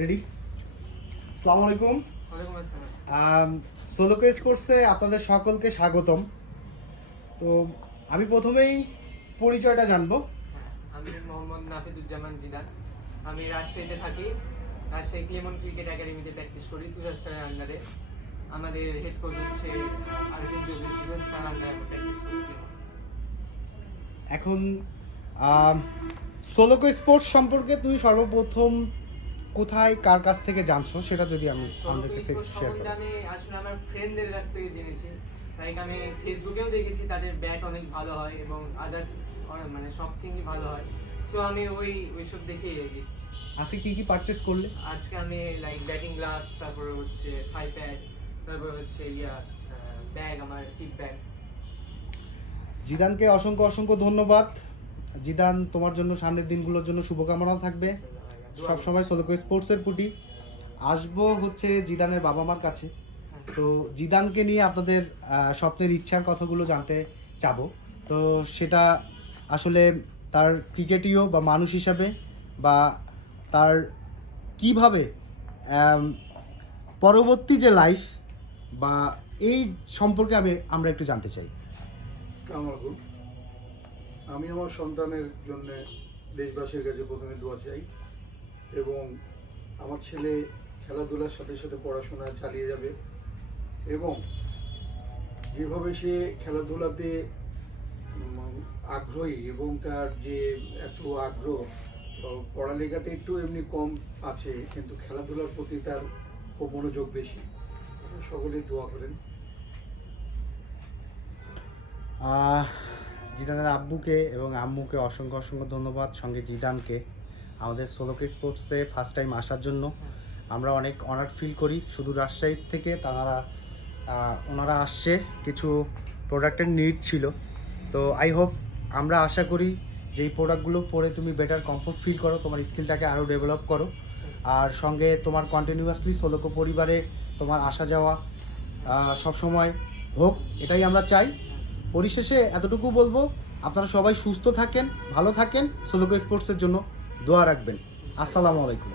Ready? আসসালামু আলাইকুম। ওয়ালাইকুম আসসালাম। সোলোকো স্পোর্টসে আপনাদের সকলকে স্বাগতম। তো আমি প্রথমেই পরিচয়টা জানবো। হ্যাঁ, আমি মোহাম্মদ নাফিদুজ্জামান জিদান। আমি রাজশাহীতে থাকি। রাজশাহী ক্লেমন ক্রিকেট একাডেমিতে প্র্যাকটিস করি তুষার স্যারের আন্ডারে। আমাদের হেড কোচ হচ্ছে আরবিন চৌধুরী, তার আন্ডারে আমি প্র্যাকটিস করি। এখন সোলোকো স্পোর্টস সম্পর্কে তুমি সর্বপ্রথম কোথায় কার কাছ থেকে জানছো সেটা যদি আমাদেরকে শেয়ার সম্বন্ধে করো। আমি আসলে আমার ফ্রেন্ডদের কাছ থেকে জেনেছি। লাইক আমি ফেসবুকেও দেখেছি তাদের ব্যাট অনেক ভালো হয় এবং আদার্স মানে সব থিংই ভালো হয়। সো আমি ওইসব দেখে এসেছি। আজকে কি পারচেজ করলে? আজকে আমি লাইক ব্যাটিং গ্লাভস, তারপরে হচ্ছে থাই প্যাড, তারপরে হচ্ছে ব্যাগ, আমার কিক ব্যাগ। জিদানকে অসংখ্য অসংখ্য ধন্যবাদ। জিদান, তোমার জন্য সামনের দিনগুলোর জন্য শুভকামনা থাকবে। সব সময় সোলোকো স্পোর্টসের প্রতি আসবো হচ্ছে জিদানের বাবা মার কাছে। তো জিদানকে নিয়ে আপনাদের স্বপ্নের ইচ্ছার কথাগুলো জানতে চাবো। তো সেটা আসলে তার ক্রিকেটীয় বা মানুষ হিসাবে বা তার কিভাবে পরবর্তী যে লাইফ বা এই সম্পর্কে আমরা একটু জানতে চাই। আসসালামু আলাইকুম। আমি আমার সন্তানের জন্য দেশবাসীর কাছে প্রথমে দোয়া চাই এবং আমার ছেলে খেলাধুলার সাথে সাথে পড়াশোনা চালিয়ে যাবে এবং যেভাবে সে খেলাধুলাতে আগ্রহী এবং তার যে এত আগ্রহ, পড়ালেখাটা একটু এমনি কম আছে কিন্তু খেলাধুলার প্রতি তার খুব মনোযোগ বেশি। সকলেই দোয়া করেন। জিদানের আব্বুকে এবং আম্মুকে অসংখ্য অসংখ্য ধন্যবাদ, সঙ্গে জিদানকে আমাদের সোলোকো স্পোর্টসে ফার্স্ট টাইম আসার জন্য। আমরা অনেক অনার্ড ফিল করি। শুধু রাজশাহীর থেকে ওনারা আসছে, কিছু প্রোডাক্টের নিড ছিল। তো আই হোপ, আমরা আশা করি যে এই প্রোডাক্টগুলো পরে তুমি বেটার কমফোর্ট ফিল করো, তোমার স্কিলটাকে আরও ডেভেলপ করো, আর সঙ্গে তোমার কন্টিনিউয়াসলি সোলোকো পরিবারে তোমার আসা যাওয়া সব সময় হোক, এটাই আমরা চাই। পরিশেষে এতটুকু বলবো, আপনারা সবাই সুস্থ থাকেন, ভালো থাকেন, সোলোকো স্পোর্টসের জন্য দোয়া রাখবেন। আসসালামু আলাইকুম।